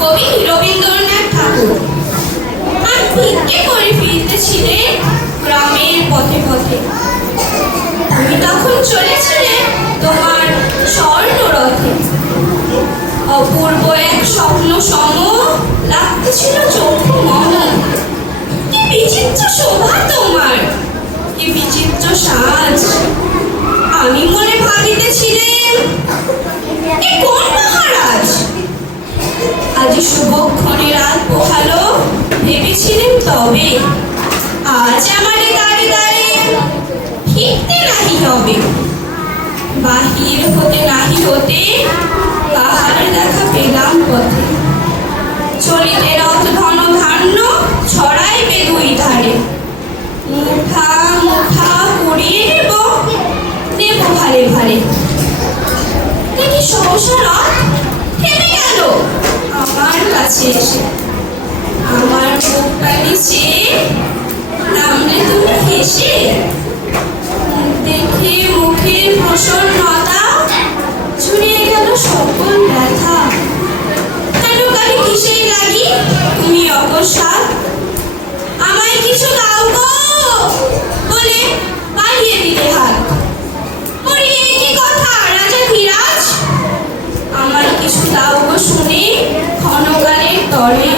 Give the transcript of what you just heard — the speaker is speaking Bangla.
কবি রবীন্দ্রনাথ ঠাকুর। ভিক্ষে করে ফিরতেছিলেন গ্রামের পথে পথে। তুমি তখন চলেছিলে তোমার অপূর্ব এক স্বপ্ন সম লাগতেছিল চক্ষু মন কি বিচিত্র শোভা তোমার, কি বিচিত্র সাজ। আমি মনে ভাবিতেছিলেন কোন মহারাজ? আজ শুভক্ষণে রাত পোহালো, ভেবেছিলেন তবে আজ আমারে দাঁড়ে দাঁড়ে ফিরতে নাহি হবে। বাহির হতে নাহি হতে কাহার দেখা পেলাম পথে। চলিতে রথ ধন ধান্য ছড়াইবে ধারে। মুঠা মুঠা কুড়িয়ে নেব নেব ভারে ভারে। দেখি সহসা রথ থেমে গেল। এসে আমার মুখটা নিচে নামলে তুমি হেসে দেখে মুখের প্রসন্নতা ছড়িয়ে গেল সকল ব্যথা। কেন কালি কিসেই লাগি? তুমি অকস্মাৎ 머리